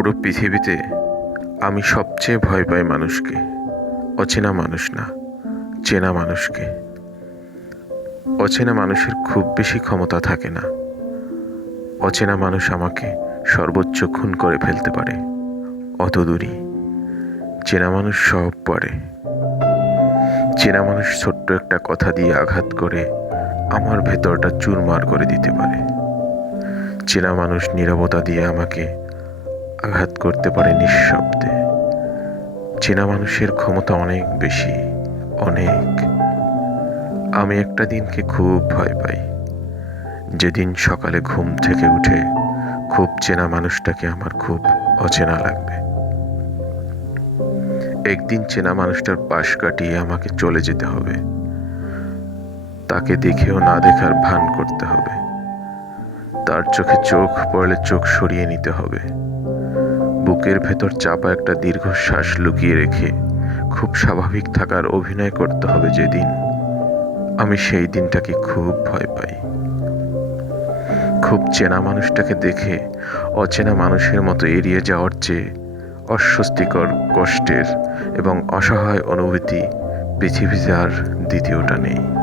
পুরো পৃথিবীতে আমি সবচেয়ে ভয় পাই মানুষকে, অচেনা মানুষ না, চেনা মানুষকে। অচেনা মানুষের খুব বেশি ক্ষমতা থাকে না। অচেনা মানুষ আমাকে সর্বোচ্চ খুন করে ফেলতে পারে, অত দূরই। চেনা মানুষ সব পারে। চেনা মানুষ ছোট্ট একটা কথা দিয়ে আঘাত করে আমার ভেতরটা চুরমার করে দিতে পারে। চেনা মানুষ নীরবতা দিয়ে আমাকে আঘাত করতে পারে নিঃশব্দে। চেনা মানুষের ক্ষমতা অনেক বেশি, অনেক। আমি একটা দিনকে খুব ভয় পাই, যেদিন সকালে ঘুম থেকে উঠে খুব চেনা মানুষটাকে আমার খুব অচেনা লাগবে। একদিন চেনা মানুষটার পাশ কাটিয়ে আমাকে চলে যেতে হবে, তাকে দেখেও না দেখার ভান করতে হবে। তার চোখে চোখ পড়লে চোখ সরিয়ে নিতে হবে। বুকের ভেতর চাপা একটা দীর্ঘশ্বাস লুকিয়ে রেখে খুব স্বাভাবিক থাকার অভিনয় করতে হবে যেদিন। আমি সেই দিনটাকে খুব ভয় পাই। খুব চেনা মানুষটাকে দেখে অচেনা মানুষের মতো এড়িয়ে যাওয়ার চেয়ে অস্বস্তিকর, কষ্টের এবং অসহায় অনুভূতি পৃথিবীতে আর দ্বিতীয়টা নেই।